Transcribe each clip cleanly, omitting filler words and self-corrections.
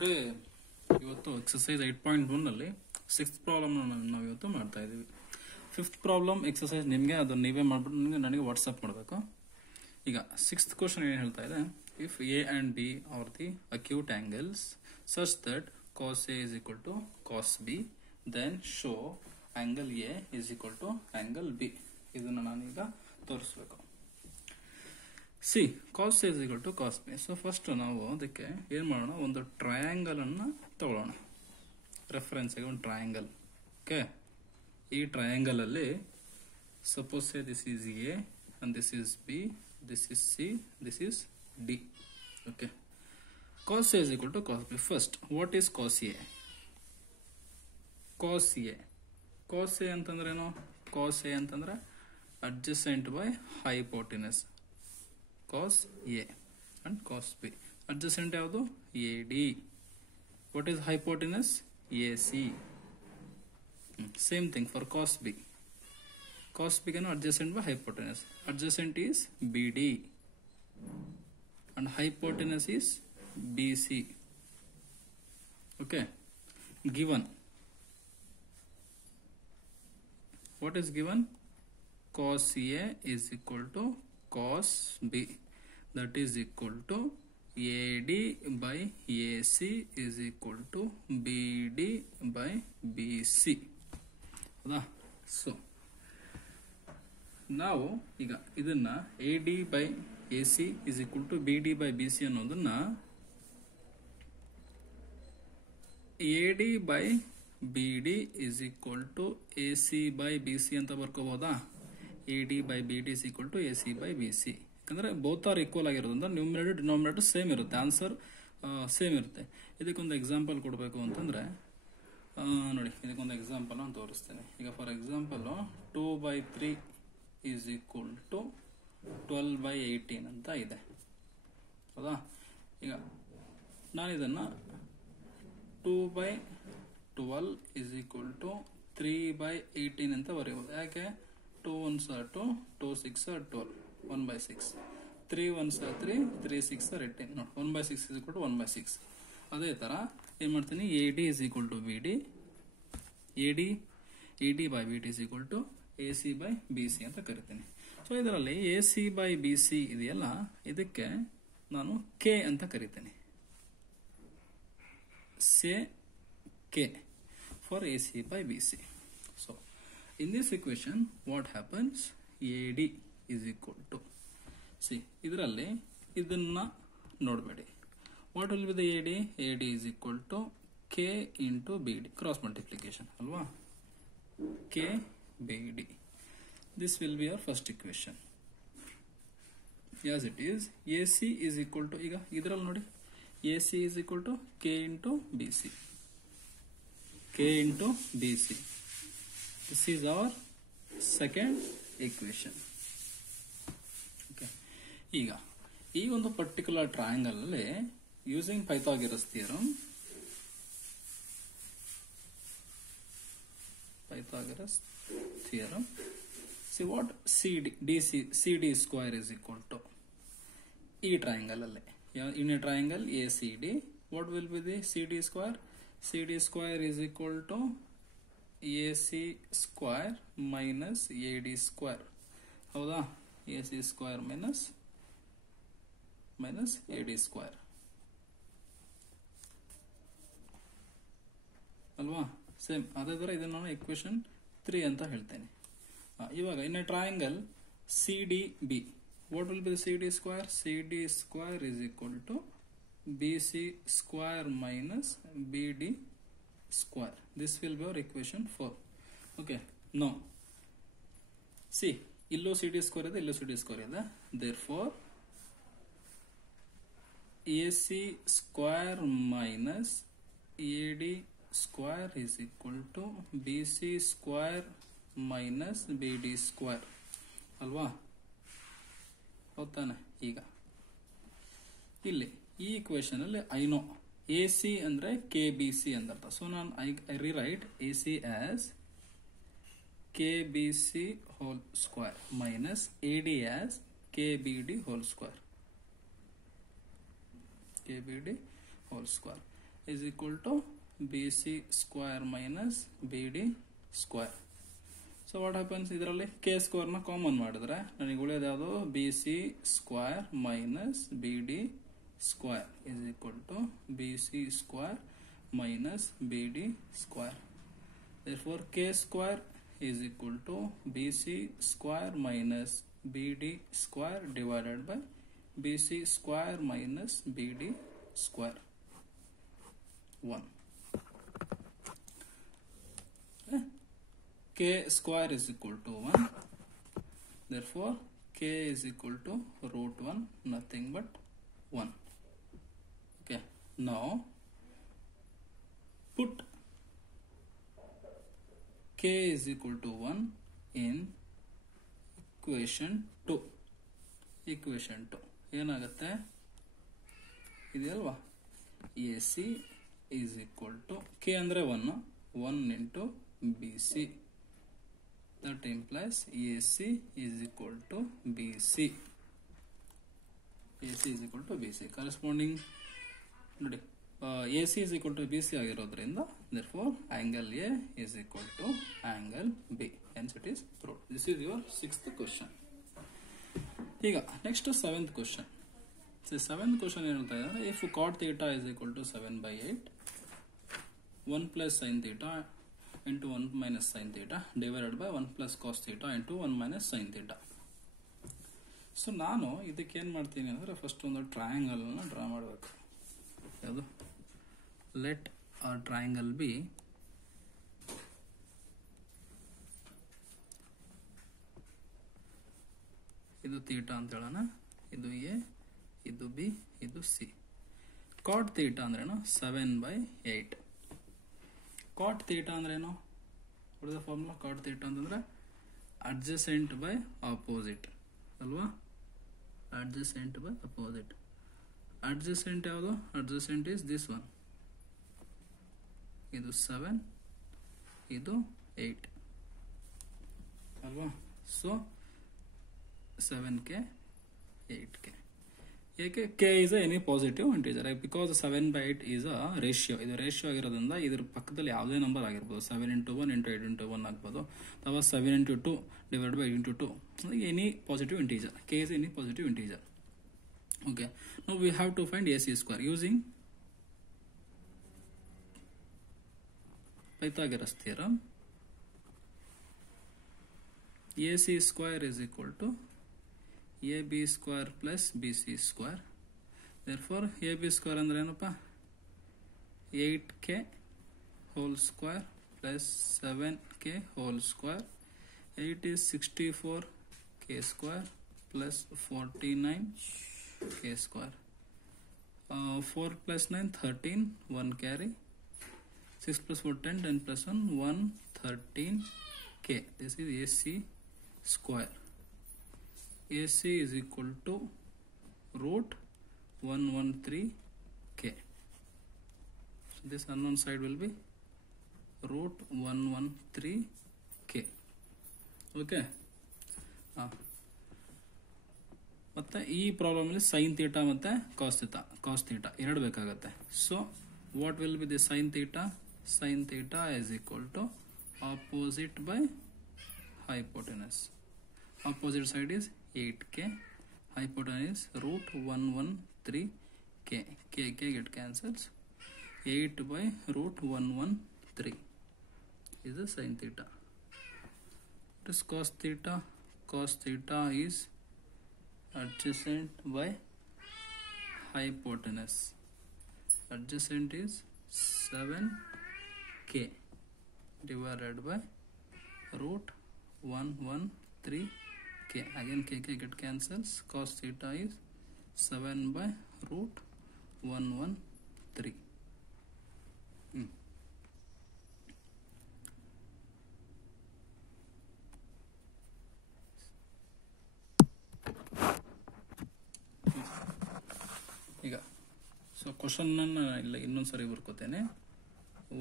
Today ಇವತ್ತು exercise 8.1 ಅಲ್ಲಿ 6th problem ನಾವು ಇವತ್ತು ಮಾಡ್ತಾ ಇದೀವಿ. 5th ಪ್ರಾಬ್ಲಮ್ ಎಕ್ಸಸೈಸ್ ನಿಮಗೆ ಅದನ್ನ ನೀವೇ ಮಾಡ್ಬಿಟ್ಟು ನನಗೆ ವಾಟ್ಸ್ಆಪ್ ಮಾಡಬೇಕು. ಈಗ 6th ಕ್ವೆಶ್ಚನ್ ಏನು ಹೇಳ್ತಾ ಇದೆ, if A and B R the acute angles such that cos A is equal to cos B, then show angle A is equal to angle B. ಇದನ್ನ ನಾನೀಗ ತೋರಿಸಬೇಕು. C cos A is equal to cos B. So first ನಾವು ಅದಕ್ಕೆ ಏನು ಮಾಡೋಣ, ಒಂದು triangle ಅನ್ನ ತಗೊಳ್ಳೋಣ. ರೆಫರೆನ್ಸ್ ಆಗಿ ಒಂದು ಟ್ರಯಾಂಗಲ್. ಓಕೆ, ಈ ಟ್ರಯಾಂಗಲ್ ಅಲ್ಲಿ suppose say this is A and this is B, this is C, this is D. Okay, cos A is equal to cos B. First, what is cos A? Cos A. Cos A ಅಂತಂದ್ರೇನು? Cos A ಅಂತಂದ್ರೆ adjacent by hypotenuse. Cos A and cos B. Adjacent ಯಾವುದು? AD. What is hypotenuse? AC. Same thing for cos B. Cos B can adjacent by hypotenuse. Adjacent is BD and hypotenuse is BC. Okay, given, what is given? Cos A is equal to cos B, that is equal to AD by AC is equal to BD by BC. So ನಾವು ಈಗ ಇದನ್ನ AD by AC is equal to BD by BC ಅನ್ನೋದನ್ನ AD by BD is equal to AC by BC ಅಂತ ಬರ್ಕೋಬಹುದಾ? AD by BD is equal to AC by BC. ಯಾಕಂದ್ರೆ both are equal ಆಗಿರೋದ್ರಿಂದ numerator denominator same ಇರುತ್ತೆ, answer same ಇರುತ್ತೆ. ಇದಕ್ಕೊಂದು example ಕೊಡಬೇಕು ಅಂತಂದ್ರೆ ನೋಡಿ, ಇದಕ್ಕೊಂದು ಎಕ್ಸಾಂಪಲ್ ನಾನು ತೋರಿಸ್ತೇನೆ. ಈಗ for example 2/3 is equal to 12/18 ಅಂತ ಇದೆ. ಹೌದಾ? ಈಗ ನಾನು ಇದನ್ನ 2/12 is equal to 3/18 ಅಂತ ಬರೆಯಬಹುದು. ಯಾಕೆ? 2 1s are 2, 2 6 are 12, 1/6. 3 1s are 3, 3 6 are 18. ನೋಡಿ, 1/6 is equal to 1/6. ಅದೇ ತರ ಏನ್ ಮಾಡ್ತೀನಿ, AD is equal to BD, AD by BD is equal to AC by BC ಅಂತ ಕರಿತೀನಿ. ಸೊ ಇದರಲ್ಲಿ AC by BC ಇದೆಯಲ್ಲ, ಇದಕ್ಕೆ ನಾನು K ಅಂತ ಕರಿತೀನಿ. Say K for AC by BC. So in this equation what happens, AD is equal to, see ಇದರಲ್ಲಿ ಇದನ್ನ ನೋಡಬೇಡಿ, what will be the AD? AD is equal to K into BD, cross multiplication ಅಲ್ವಾ? K BD. This will be our first equation. As it is, AC is equal to, ಈಗ ಇದರಲ್ಲಿ ನೋಡಿ, AC is equal to K into BC. K into BC. This is our second equation. Okay. ಈಗ ಈ ಒಂದು particular triangle ಅಲ್ಲಿ using Pythagoras theorem, see what CD square is equal to, ಈ triangle ಅಲ್ಲಿ, in a triangle ACD, what will be the CD square? CD square is equal to AC square minus AD square. ಹೌದಾ? AC square minus AD square ಅಲ್ವಾ? Same ಅದೇ ತರ ಇದನ್ನ ನಾನು equation 3 ಅಂತ ಹೇಳ್ತೇನೆ. ಇವಾಗ in a triangle CDB, what will be the CD square? CD square is equal to BC square minus BD square. This will be our equation 4. Okay, now see, illo CD square ಇದೆ, illo CD square ಇದೆ. Therefore AC square minus AD square is equal to BC square minus BD square ಅಲ್ವಾ? ಹೌದಾನೆ? ಈಗ ಇಲ್ಲಿ ಈ equation ಅಲ್ಲಿ I know AC ಅಂದ್ರೆ KBC ಅಂತ. So ನಾನು I rewrite AC as KBC whole square minus AD as KBD whole square. KBD whole square. is equal to BC square minus BD square. So what happens ಇದರಲ್ಲಿ k square ನ common ಮಾಡಿದ್ರೆ ನನಗೆ ಉಳಿಯೋದು ಯಾವುದು BC square minus BD square is equal to BC square minus BD square. Therefore k square is equal to BC square minus BD square divided by BC square minus BD square 1. K square is equal to 1. Therefore k is equal to root 1, nothing but 1. Okay, now put k is equal to 1 in equation 2. Equation 2 ಏನಾಗುತ್ತೆ ಇದೆಯಲ್ವಾ AC is equal to k ಅಂದ್ರೆ 1 into BC. That implies AC is equal to BC. AC is equal to BC. Corresponding ನೋಡಿ AC is equal to BC ಆಗಿರೋದ್ರಿಂದ therefore angle A is equal to angle B. Hence it is proved. This is your 6th question. ಈಗ next 7th question. So 7th question ಏನು ಹೇಳ್ತಾ ಇದ್ದಾರೆ, if cot theta is equal to 7/8, 1 plus sin theta into 1 minus sin theta divided by 1 plus cos theta into 1 minus sin theta. So ನಾನು ಇದಕ್ಕೆ ಏನು ಮಾಡ್ತೀನಿ ಅಂದರೆ first ಒಂದು ಟ್ರಯಾಂಗಲ್ನ ಡ್ರಾ ಮಾಡಬೇಕು. ಯಾವುದು ಲೆಟ್ ಆ ಟ್ರಯಾಂಗಲ್ ಬಿ ಇದು ಥೀಟಾ ಅಂತ ಹೇಳೋಣ, ಇದು ಎ, ಇದು ಬಿ, ಇದು ಸಿ. ಕಾಟ್ ಥೀಟಾ ಅಂದ್ರೇನು 7/8. ಕಾಟ್ ಥೀಟಾ ಅಂದ್ರೇನು ಉಳಿದ ಫಾರ್ಮುಲಾ ಕಾಟ್ ಥೀಟಾ ಅಂತಂದ್ರೆ ಅಡ್ಜಸೆಂಟ್ ಬೈ ಆಪೋಸಿಟ್ ಅಲ್ವಾ, ಅಡ್ಜಸೆಂಟ್ ಬೈ ಅಪೋಸಿಟ್. ಅಡ್ಜಸೆಂಟ್ ಯಾವುದು, ಅಡ್ಜಸೆಂಟ್ ಇಸ್ ದಿಸ್ ಒನ್, ಇದು 7, ಇದು 8 ಅಲ್ವಾ. So 7k 8k. ಏಕೆ k is any positive integer because 7/8 is a ratio. ಇದು ರೇಷಿಯೋ ಆಗಿರೋದ್ರಿಂದ ಇದ್ರ ಪಕ್ಕದಲ್ಲಿ ಯಾವುದೇ ನಂಬರ್ ಆಗಿರ್ಬೋದು, 7 into 1 into 8 into 1 ಆಗ್ಬೋದು, ಅಥವಾ 7 into 2 divided by 8 into 2, any positive integer. K is any positive integer. Okay, now we have to find AC square using Pythagoras theorem. AC square is equal to AB square plus BC square. Therefore AB square ಅಂದ್ರೆ ಏನಪ್ಪ 8k whole square plus 7k whole square. 8 is 64k square plus 49k square. 4 plus 9 13, 1 carry. 6 plus 4 10, 10 plus 1 113k. This is AC square. AC is equal to root 113k. So this unknown side will be root 113k. Okay. ಮತ್ತೆ ಈ problem ಅಲ್ಲಿ sin theta ಮತ್ತೆ cos theta ಎರಡು ಬೇಕಾಗುತ್ತೆ. So what will be the sin theta? Sin theta is equal to opposite by hypotenuse. Opposite side is 8k, hypotenuse root 113k. K get cancels. 8 by root 113 is the sin theta. What is cos theta? Cos theta is adjacent by hypotenuse. Adjacent is 7k divided by root 113k. Again k get cancels. Cos theta is 7 by root 113. ಈಗ so question ಇಲ್ಲ ಇನ್ನೊಂದ್ಸರಿ ಬರ್ಕೋತೇನೆ.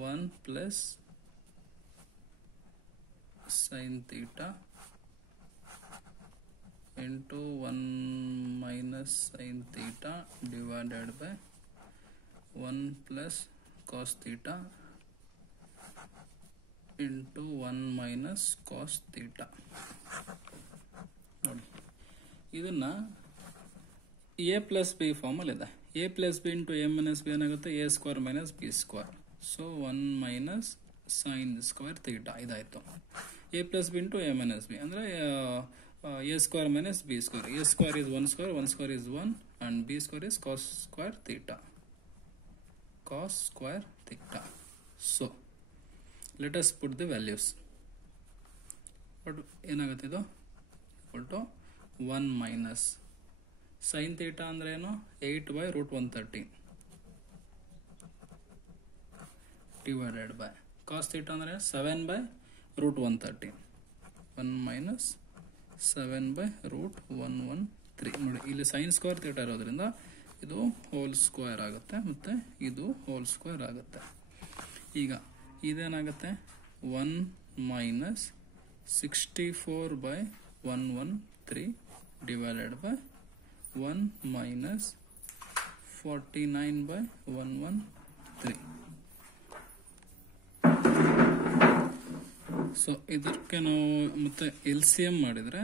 1 plus sin theta into 1 minus sin theta divided by 1 plus cos theta into 1 minus cos theta. ನೋಡಿ ಇದನ್ನ a plus b ಫಾರ್ಮಲ್ಲಿ ಇದೆ. a plus b into a minus b ಏನಾಗುತ್ತೆ, a square minus b square. So 1 minus sine square theta ಇದಾಯಿತು. a plus b into a minus b ಅಂದರೆ a square minus b square. a square is 1 square, 1 square is 1 and b square is cos square theta. Cos square theta. So let us put the values. What ಏನಾಗುತ್ತೆ ಇದು equal to 1 minus sin theta ಅಂದ್ರೆ ಏನು, 8 by root 113 divided by cos theta ಅಂದ್ರೆ 7 by root 113. 1 minus 7 by root 113. ನೋಡಿ ಇಲ್ಲಿ sin square theta ಇರೋದ್ರಿಂದ ಇದು whole square ಆಗುತ್ತೆ ಮತ್ತೆ ಇದು ಹೋಲ್ ಸ್ಕ್ವೇರ್ ಆಗುತ್ತೆ. ಈಗ ಇದೇನಾಗುತ್ತೆ 1 minus 64 by 113 divided by 1 minus 49 by 113. So ಇದಕ್ಕೆ ನಾವು ಮತ್ತೆ LCM ಮಾಡಿದರೆ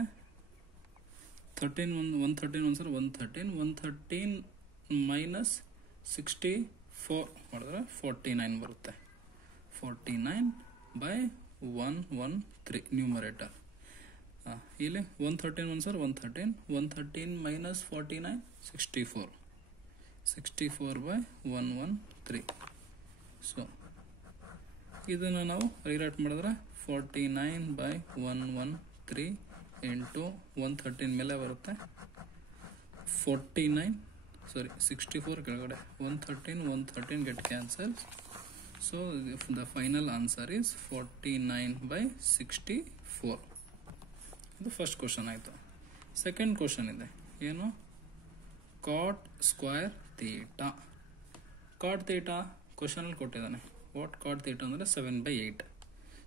113 ಮೈನಸ್ 64 ಮಾಡಿದ್ರೆ 49 ಬರುತ್ತೆ. 49 by 113 ನ್ಯೂಮರೇಟರ್. ಇಲ್ಲಿ 113 ಮೈನಸ್ 49 64 by 113. ಸೊ ಇದನ್ನು ನಾವು ರಿರೈಟ್ ಮಾಡಿದ್ರೆ 49 by 113 ಇಂಟು 113 ಮೇಲೆ ಬರುತ್ತೆ 64 ಕೆಳಗಡೆ 113 get cancels. So the final answer is 49 by 64. ಇದು ಫಸ್ಟ್ ಕ್ವಶನ್ ಆಯಿತು. ಸೆಕೆಂಡ್ ಕ್ವಶನ್ ಇದೆ, ಏನು, cot square theta. Cot theta ಕ್ವಶನಲ್ಲಿ ಕೊಟ್ಟಿದ್ದಾನೆ. ವಾಟ್ ಕಾಟ್ ಥೀಟಾ ಅಂದರೆ 7/8.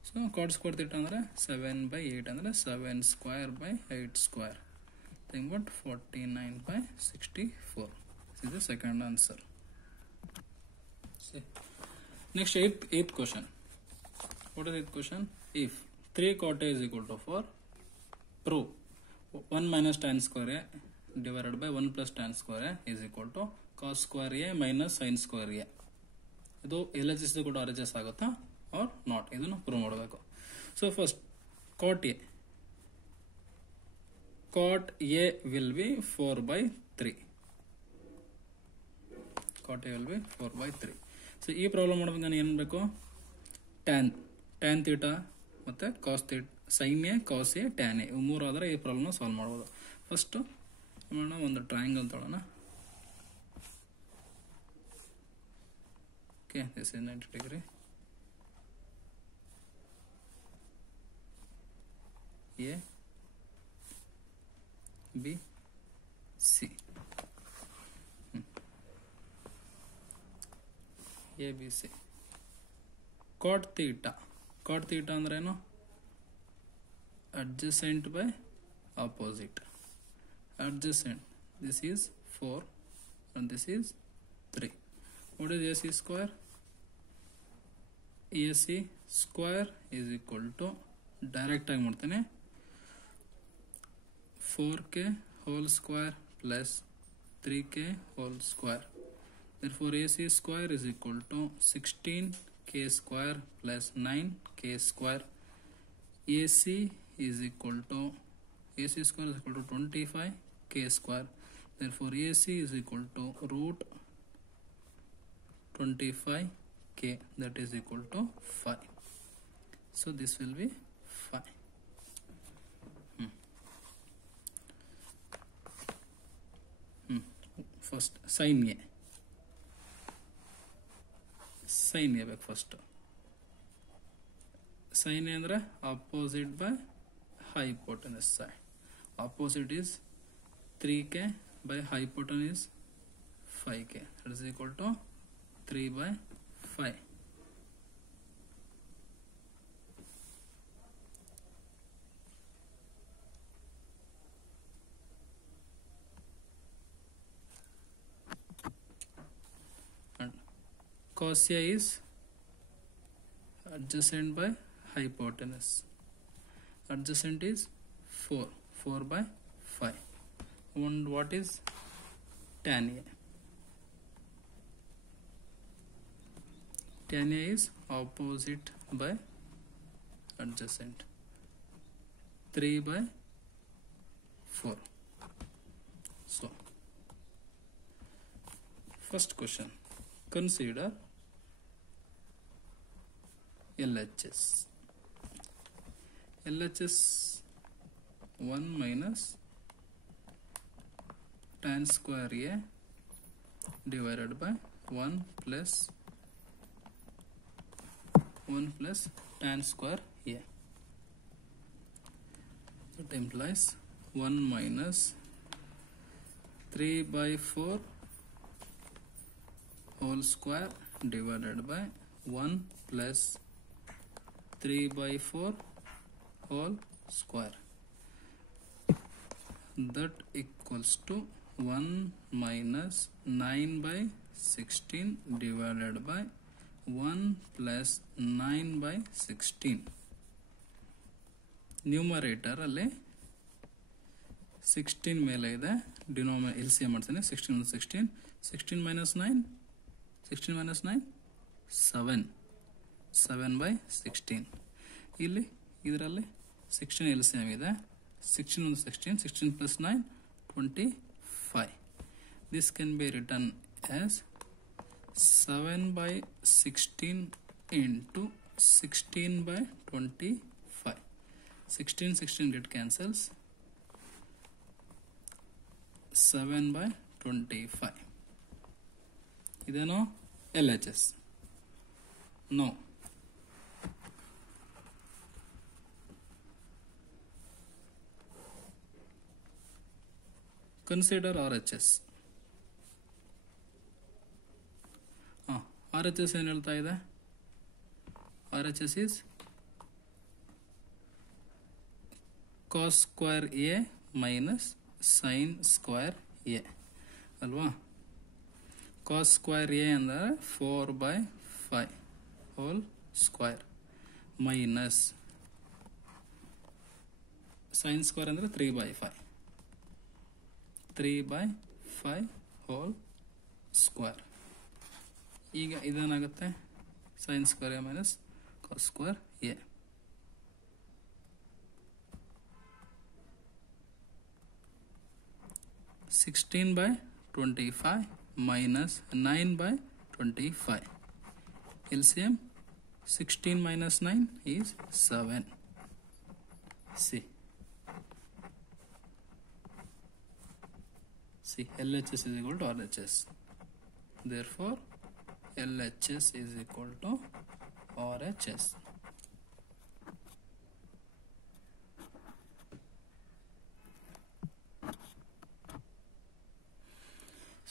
ಸೊ ಕಾಟ್ ಸ್ಕ್ವೇರ್ ಥೀಟಾ ಅಂದರೆ 7/8 ಅಂದರೆ 7 square by 8 square. Think what 49 by 64. This is the second answer. See. Next eighth question. What is eighth question? If 3 cot A is equal to 4, prove 1 minus tan square A divided by 1 plus tan square A is equal to cos square A minus sin square A. ಇದು LHS ಕೂಡ RHS ಆಗುತ್ತಾ R not, ಇದನ್ನು prove ಮಾಡಬೇಕು. So first cot A. Cot A will be 4/3. Cot A will be 4/3. So ಈ problem ಮಾಡಬೇಕು ನಾನು ಏನು ಬೇಕು, ಟ್ಯಾನ್ ಥೀಟಾ ಮತ್ತು cos theta, sine A, cos A, tan A, ಇವು ಮೂರು ಆದರೆ ಈ ಪ್ರಾಬ್ಲಮ್ನ ಸಾಲ್ವ್ ಮಾಡ್ಬೋದು. ಫಸ್ಟು ಮಾಡೋಣ, ಒಂದು ಟ್ರಯಾಂಗಲ್ ತೊಗೊಳ್ಳೋಣ. Okay, this is 90 degree. A B C, A B C. Cot theta ಅಂದ್ರೇನು, adjacent by opposite. Adjacent, this is 4 and this is 3. What is AC square? AC square is equal to, direct ಆಗಿ ಮಾಡ್ತೇನೆ, 4k whole square plus 3k whole square. Therefore AC square is equal to 16k square plus 9k square. AC is equal to, AC square is equal to 25k square. Therefore AC is equal to root 25k, that is equal to 5. So this will be 5. First sin A. Sin A ಬೇಕು first. Sin A ಅಂದರೆ opposite by hypotenuse side. Opposite is 3k by hypotenuse is 5k. That is equal to 3/5. And cos A is adjacent by hypotenuse. Adjacent is 4 by 5. And what is tan A? Tan A is opposite by adjacent, 3 by 4. So first question, consider LHS. LHS 1 minus tan square A divided by 1 plus tan square A. That implies 1 minus 3 by 4 whole square divided by 1 plus 3 by 4 whole square. That equals to 1 minus 9 by 16 divided by 1 plus 9 by 16. Numerator ಅಲ್ಲಿ 16 ಮೇಲೆ ಇದೆ, denominator LCM ಮಾಡ್ತೀನಿ. 16 16 16 minus 9 16 minus 9 7 by 16. ಇಲ್ಲಿ ಇದರಲ್ಲಿ 16 LCM ಇದೆ. 16 16 16 plus 9 25. This can be written as 7 by 16 into 16 by 25. 16 16 get cancels. 7 by 25. Ideno LHS. No. Consider RHS. RHS ಏನು ಹೇಳ್ತಾ ಇದೆ? RHS is cos square A minus sin square A ಅಲ್ವಾ? cos square A ಅಂದರೆ 4 by 5 whole square minus sin square ಅಂದರೆ 3 by 5 3 by 5 whole square. ಈಗ ಇದೇನಾಗುತ್ತೆ? sin square A minus cos square A. (16 by 25 minus 9 by 25). LCM 16 minus 9 is 7. See, LHS is equal to RHS. Therefore, LHS is equal to RHS.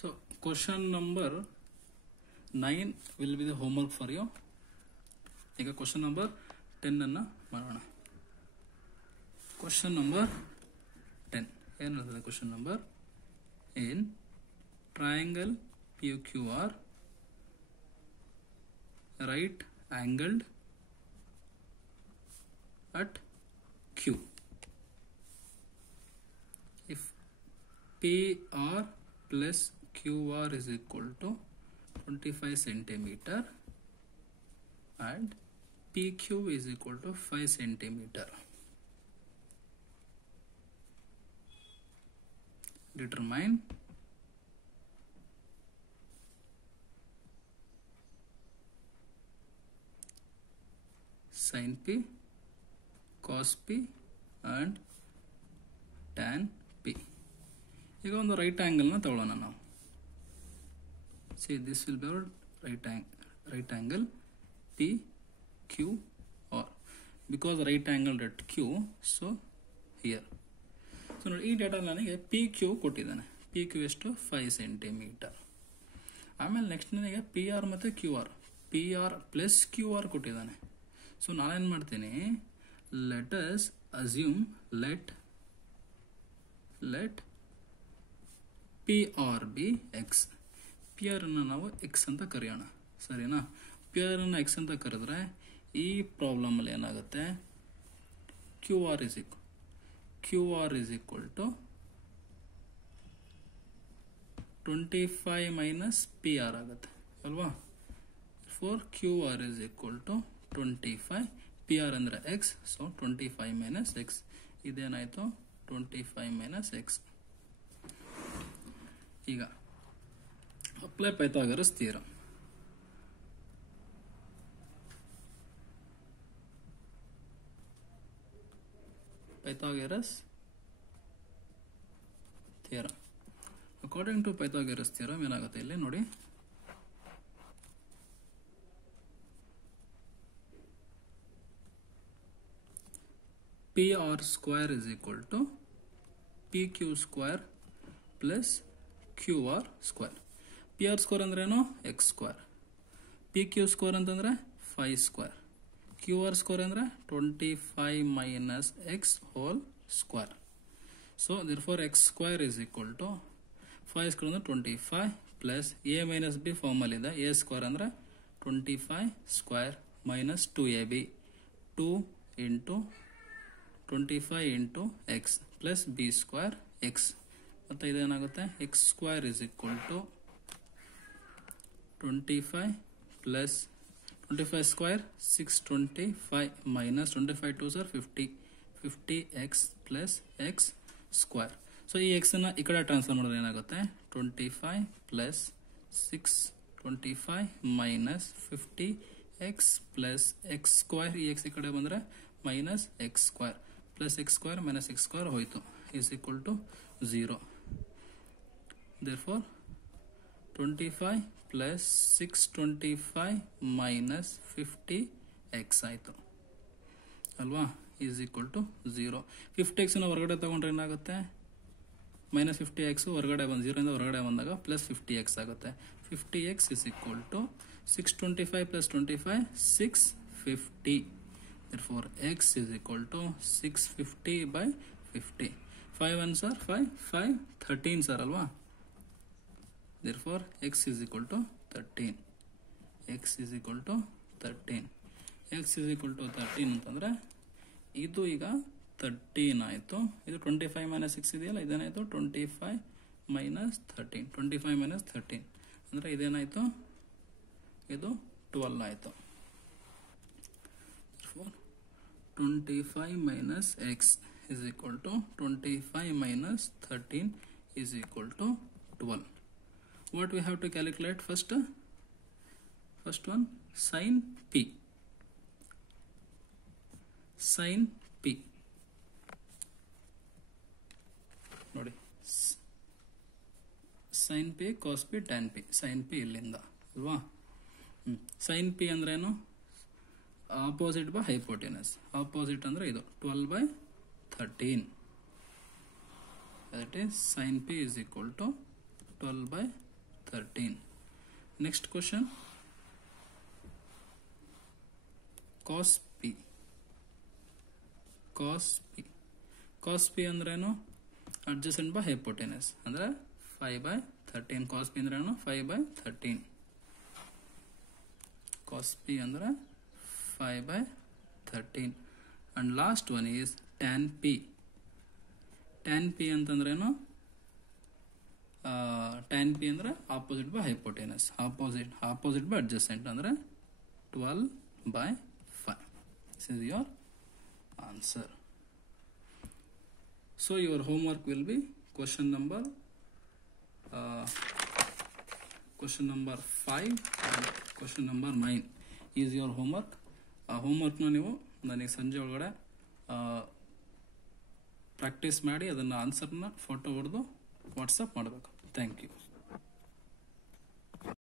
So, question number 9 will be the homework for you. ಈಗ question number 10 ಅನ್ನ ಮಾಡೋಣ. Question number 10 ಏನು ಹೇಳ್ತದೆ? question number in triangle PQR right angled at Q, if PR plus QR is equal to 25 centimeter and PQ is equal to 5 centimeter, determine sin P, cos P and tan P. ಈಗ ಒಂದು right angle ನ ತಗೊಳ್ಳೋಣ ನಾವು. See, this will be right angle PQR because right angle at Q. So here, so ನೋಡಿ ಈ data ನನಗೆ PQ ಕೊಟ್ಟಿದ್ದಾನೆ. PQ ಎಷ್ಟು? 5 ಸೆಂಟಿಮೀಟರ್. ಆಮೇಲೆ ನೆಕ್ಸ್ಟ್ ನನಗೆ PR ಮತ್ತು QR, PR ಪ್ಲಸ್ QR ಕೊಟ್ಟಿದ್ದಾನೆ. ಸೊ ನಾನೇನು ಮಾಡ್ತೀನಿ, let us assume let PR be X. PR ಅನ್ನು ನಾವು X ಅಂತ ಕರೆಯೋಣ. ಸರಿನಾ. ಪಿ ಆರ್ ಅನ್ನು ಎಕ್ಸ್ ಅಂತ ಕರೆದ್ರೆ ಈ ಪ್ರಾಬ್ಲಮಲ್ಲಿ ಏನಾಗುತ್ತೆ, Q R is equal to 25 minus P R ಆಗುತ್ತೆ ಅಲ್ವಾ. For Q R is equal to 25, P R ಅಂದರೆ ಎಕ್ಸ್, ಸೊ 25 ಮೈನಸ್ ಎಕ್ಸ್, ಇದೇನಾಯಿತು 25 ಮೈನಸ್ ಎಕ್ಸ್. ಈಗ apply Pythagoras theorem. Pythagoras theorem. According to Pythagoras theorem ಏನಾಗುತ್ತೆ ಇಲ್ಲಿ ನೋಡಿ, PR square is equal to PQ square plus QR square. PR square ಅಂದ್ರೇನು x square, PQ square ಅಂತಂದ್ರೆ 5 square, QR square ಅಂದ್ರೆ 25 minus x whole square. So therefore x square is equal to 5 square ಅಂದ್ರೆ 25 plus a minus b formal ಇದೆ, a square ಅಂದ್ರೆ 25 square minus 2ab, 2 into 25 into x plus b square x. ಮತ್ತೆ ಇದೇನಾಗುತ್ತೆ, x square is equal to 25 plus 25 square 625 minus 25 2s are 50, 50x plus x square. So ಈ x ಅನ್ನ ಈ ಕಡೆ transfer ಮಾಡಿದ್ರೆ ಏನಾಗುತ್ತೆ, 25 plus 625 minus 50x plus x square, ಈ x ಈ ಕಡೆ ಬಂದರೆ minus x square plus x square minus x square ಹೋಯಿತು, is equal to 0. Therefore 25 plus 625 minus 50x ಆಯಿತು ಅಲ್ವಾ, ಈಸ್ ಈಕ್ವಲ್ ಟು 0. 50x ಹೊರಗಡೆ ತಗೊಂಡ್ರೆ ಏನಾಗುತ್ತೆ, ಮೈನಸ್ 50x ಹೊರಗಡೆ ಬಂದು 0 ಇಂದ ಹೊರಗಡೆ ಬಂದಾಗ ಪ್ಲಸ್ 50x ಆಗುತ್ತೆ. 50x is equal to 625 plus 25 650. therefore x is equal to 650 by 50. 5 ones are 5, 5 13s are ಅಲ್ವಾ. therefore x is equal to 13. x is equal to 13. x is equal to 13 ಅಂತಂದ್ರೆ ಇದು ಈಗ 13 ಆಯಿತು. ಇದು 25 ಮೈನಸ್ 6 ಇದೆಯಲ್ಲ, ಇದೇನಾಯಿತು 25 minus 13, 25 minus 13 ಅಂದರೆ ಇದೇನಾಯಿತು, ಇದು 12 ಆಯಿತು. 25 minus x is equal to 25 minus 13 is equal to 12. What we have to calculate first? First one, sin p. Sin p. ನೋಡಿ, sin p, cos p, tan p. sin p ಇಲ್ಲಿಂದ ಅಲ್ವಾ. sin p ಅಂದ್ರೇನು, opposite by hypotenuse. Opposite ಅಂದರೆ ಇದು 12/13. that is sin p is equal to 12/13. next question, cos p. cos p. cos p ಅಂದ್ರೇನು, adjacent by hypotenuse ಅಂದರೆ 5/13. cos p ಅಂದ್ರೇನು 5/13. cos p ಅಂದ್ರೆ 5/13. and last one is tan p. tan p ಅಂತಂದ್ರೇನು, tan p ಅಂದ್ರೆ opposite by hypotenuse, opposite by adjacent ಅಂದ್ರೆ 12/5. this is your answer. so your homework will be question number 5 and question number 9 is your homework. ಆ ಹೋಮ್ವರ್ಕ್ನ ನೀವು ನನಗೆ ಸಂಜೆ ಒಳಗಡೆ practice ಮಾಡಿ ಅದನ್ನು ಆನ್ಸರ್ನ ಫೋಟೋ ಹೊಡೆದು ವಾಟ್ಸಪ್ ಮಾಡಬೇಕು. Thank you.